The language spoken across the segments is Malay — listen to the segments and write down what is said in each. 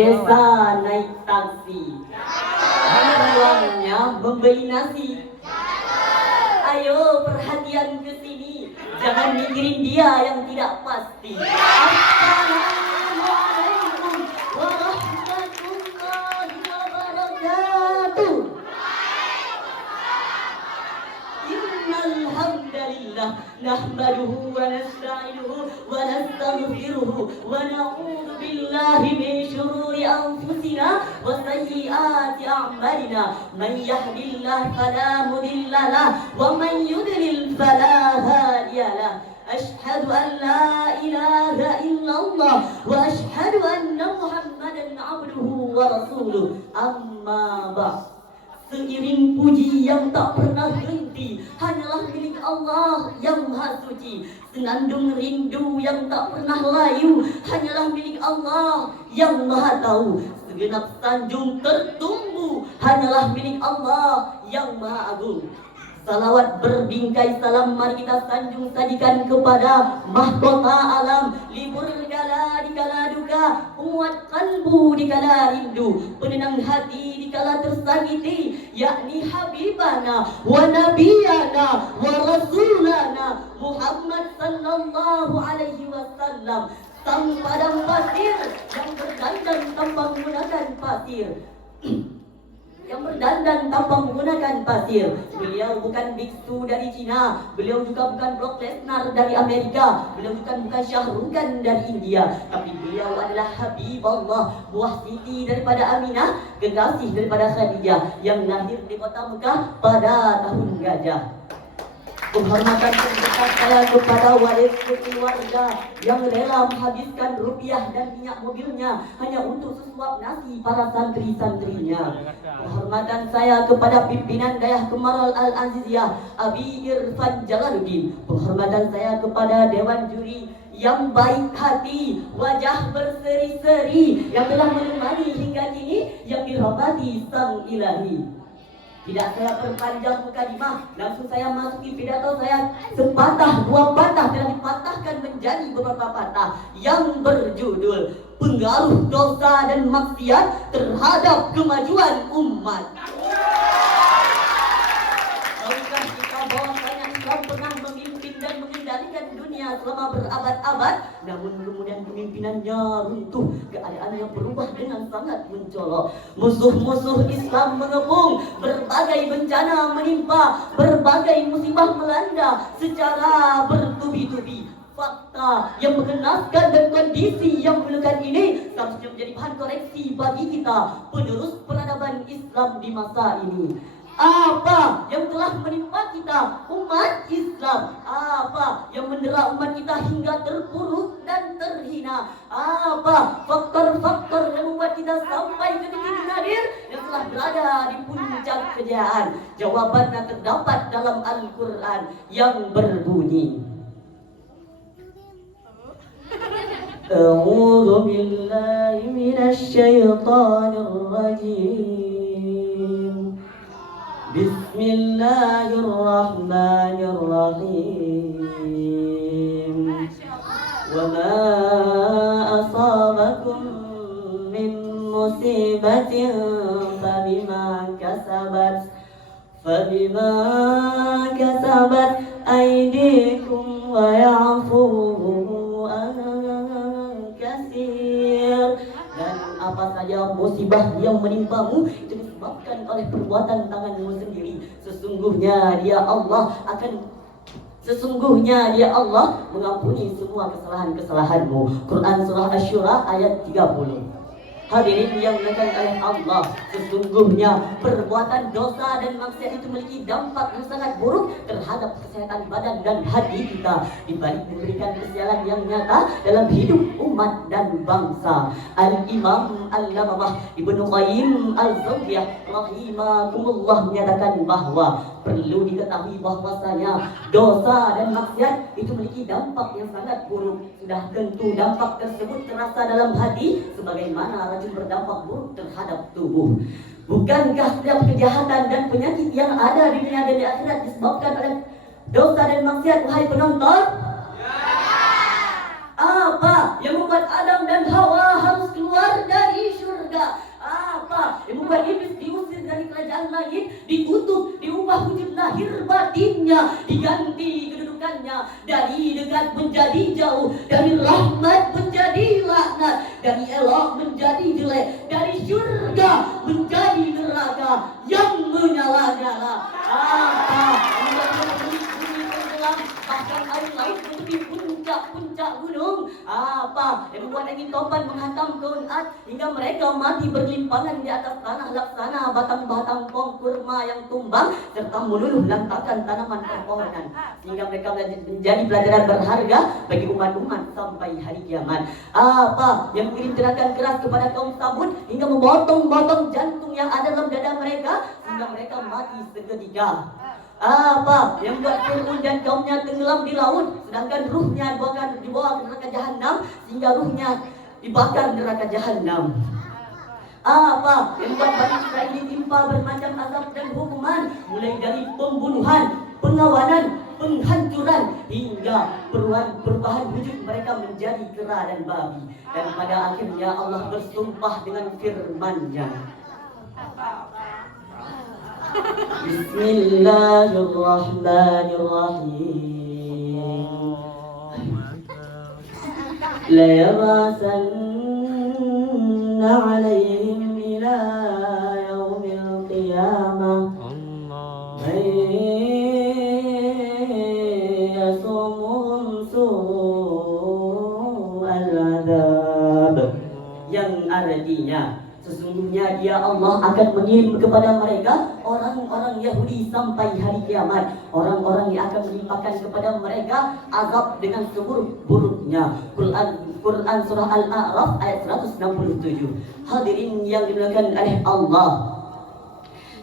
Desa naik taksi, uangnya membeli nasi. Ayo perhatian ke sini, jangan mikirin dia yang tidak pasti. Assalamualaikum warahmatullahi wabarakatuh. Innal hamdalillah nahmaduhu wa nasta'inuhu wa nastaghfiruhu wa na'udzu billahi min shururi anfusina wa sayyiati a'malina. Man yahdihillahu fala mudilla lahu wa man yudlil fala hadiya lahu. Ashhadu an la ilaha illallah wa ashhadu anna Muhammadan 'abduhu wa rasuluh. Amma ba'd. Seiring puji yang tak pernah berhenti hanyalah milik Allah yang Maha Suci. Senandung rindu yang tak pernah layu hanyalah milik Allah yang Maha Tahu. Segenap sanjung tertumbu hanyalah milik Allah yang Maha Agung. Salawat berbingkai salam mari kita sanjung sajikan kepada mahkota alam, libur gala di kala duka, kuat kalbu di kala rindu, penenang hati di kala tersakiti, yakni Habibana wa Nabiyana wa Rasulana Muhammad sallallahu alaihi wasallam. Sang padang pasir yang berdandan tanpa menggunakan pasir. Yang berdandan tanpa menggunakan pasir. Beliau bukan biksu dari Cina, beliau juga bukan Brock Lesnar dari Amerika, beliau bukan Shah Rukh Khan dari India, tapi beliau adalah Habibullah, buah siti daripada Aminah, kekasih daripada Khadijah, yang lahir di kota Mekah pada tahun gajah. Penghormatan terbesar saya kepada waris keluarga yang rela menghabiskan rupiah dan minyak mobilnya hanya untuk sesuap nasi para santri-santrinya. Penghormatan saya kepada pimpinan Dayah Kemarul Al-Aziziyah Abi Irfan Jalaluddin. Penghormatan saya kepada Dewan Juri yang baik hati, wajah berseri-seri yang telah menemani hingga kini, yang dirahmati Sang Ilahi. Tidak saya perpanjang mukadimah, langsung saya masuki pidato saya. Sepatah dua patah telah dipatahkan menjadi beberapa patah yang berjudul pengaruh dosa dan maksiat terhadap kemajuan umat. Tahukah kita bahwasanya Islam pernah memimpin dan mengendalikan dunia selama berabad-abad, namun kemudian kepemimpinannya runtuh, keadaannya berubah dengan sangat mencolok. Musuh-musuh Islam mengepung, berbagai bencana menimpa, berbagai musibah melanda secara bertubi-tubi. Fakta yang mengenaskan dan kondisi yang memilukan ini seharusnya menjadi bahan koreksi bagi kita, penerus peradaban Islam di masa ini. Apa yang telah menimpa kita umat Islam? Apa yang mendera umat kita hingga terpuruk dan terhina? Apa faktor-faktor yang membuat kita sampai ke titik nadir yang telah berada di puncak kejayaan? Jawabannya terdapat dalam Al-Quran yang berbunyi, A'udzu billahi minasy syaithanir rajim. Bismillahirrahmanirrahim. Wa ma asabakum min musibatin fabima kasabat aydikum wa ya'fu an katsir. Dan apa saja musibah yang menimpamu itu disebabkan oleh perbuatan tanganmu sendiri. Sesungguhnya dia Allah mengampuni semua kesalahan-kesalahanmu. Quran surah Asy-Syura ayat 30. Hadirin yang dimuliakan oleh Allah, sesungguhnya perbuatan dosa dan maksiat itu memiliki dampak yang sangat buruk terhadap kesehatan badan dan hati kita, dibalik memberikan kesialan yang nyata dalam hidup umat dan bangsa. Al-Imam Al-Lamamah Ibnu Qayyim Al-Zawjiyah rahimakumullah menyatakan bahwa perlu diketahui bahwasanya dosa dan maksiat itu memiliki dampak yang sangat buruk. Sudah tentu dampak tersebut terasa dalam hati sebagaimana racun berdampak buruk terhadap tubuh. Bukankah setiap kejahatan dan penyakit yang ada di dunia dan di akhirat disebabkan oleh dosa dan maksiat, wahai penonton? Apa yang membuat Adam dan Hawa harus keluar dari surga? lahir batinnya diganti kedudukannya dari dekat menjadi jauh, dari rahmat menjadi laknat, dari elok menjadi jelek, dari surga menjadi neraka yang menyala-nyala. Apa bumi tenggelam, bahkan air laut menutupi puncak-puncak gunung. Apa yang membuat angin topan menghantam keunat hingga mereka mati berlimpangan di atas tanah laksana batang-batang pohon kurma yang tumbang serta meluluh lantakan tanaman perpohonan, sehingga mereka menjadi pelajaran berharga bagi umat-umat sampai hari kiamat. Apa yang mengirim teriakan keras kepada kaum Samud hingga memotong-motong jantung yang ada dalam dada mereka sehingga mereka mati seketika. Apa yang membuat Fir'aun dan kaumnya tenggelam di laut sedangkan ruhnya dibawa ke neraka jahanam sehingga ruhnya dibakar di neraka jahanam. Apa yang membuat Bani Israil ditimpa bermacam azab dan hukuman, mulai dari pembunuhan, pengawanan, penghancuran hingga perubahan wujud mereka menjadi kera dan babi. Dan pada akhirnya Allah bersumpah dengan firman-Nya, Bismillahirrahmanirrahim. La yab'atsanna 'alaihim ila yaumil qiyamah man yasumuhum su'al 'adzab, yang artinya sesungguhnya Dia Allah akan mengirim kepada mereka orang-orang Yahudi sampai hari kiamat, orang-orang yang akan melimpahkan kepada mereka azab dengan seburuk-buruknya. Quran surah Al-A'raf ayat 167. Hadirin yang dimuliakan oleh Allah,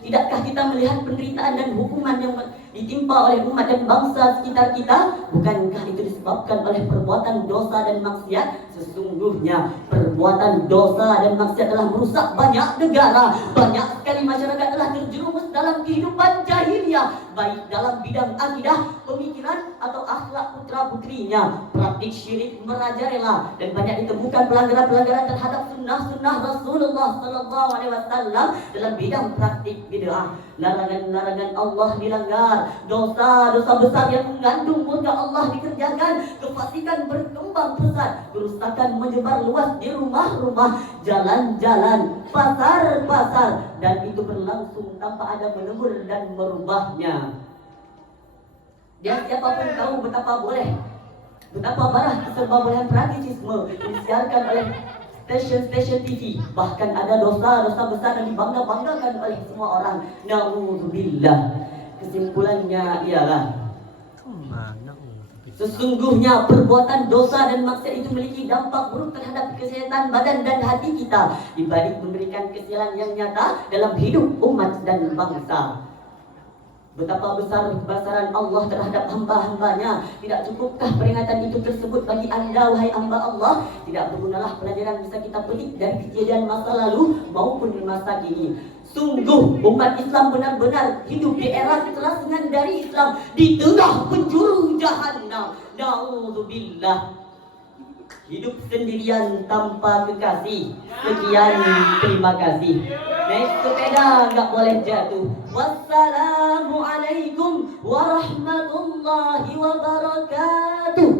tidakkah kita melihat penderitaan dan hukuman yang ditimpa oleh umat dan bangsa sekitar kita? Bukankah itu disebabkan oleh perbuatan dosa dan maksiat? Sesungguhnya perbuatan dosa dan maksiat telah merusak banyak negara. Banyak sekali masyarakat telah terjerumus dalam kehidupan jahiliyah, baik dalam bidang akidah, pemikiran atau akhlak putra-putrinya. Praktik syirik merajalela dan banyak ditemukan pelanggaran-pelanggaran terhadap sunnah-sunnah Rasulullah SAW dalam bidang praktik bid'ah. Larangan-larangan Allah dilanggar, dosa-dosa besar yang mengandung murka Allah dikerjakan, kefasikan berkembang pesat, kerusakan menyebar luas di rumah-rumah, jalan-jalan, pasar-pasar, dan itu berlangsung tanpa ada menegur dan merubahnya. Dan siapapun tahu betapa parah keserbabolehan pragmatisme disiarkan oleh stasiun-stasiun TV. Bahkan ada dosa-dosa besar yang dibangga-banggakan oleh semua orang. Na'udzubillah. Kesimpulannya ialah sesungguhnya perbuatan dosa dan maksiat itu memiliki dampak buruk terhadap kesehatan badan dan hati kita, dibanding memberikan kesialan yang nyata dalam hidup umat dan bangsa. Betapa besar kebesaran Allah terhadap hamba-hambanya. Tidak cukupkah peringatan itu tersebut bagi anda, wahai hamba Allah? Tidak bergunalah pelajaran bisa kita petik dari kejadian masa lalu maupun di masa kini. Sungguh umat Islam benar-benar hidup di era keterasingan dari Islam di tengah penjuru jahanam. Na'udzubillah. Hidup sendirian tanpa kekasih. Sekian, terima kasih. Naik sepeda nggak boleh jatuh. Wassalamualaikum warahmatullahi wabarakatuh.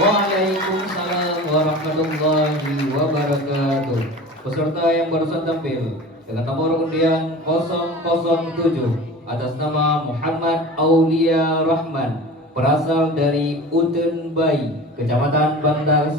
Waalaikumsalam warahmatullahi wabarakatuh. Peserta yang barusan tampil dengan nomor undian 007 atas nama Muhammad Aulia Rahman, berasal dari Uten Bayi, Kecamatan Bandar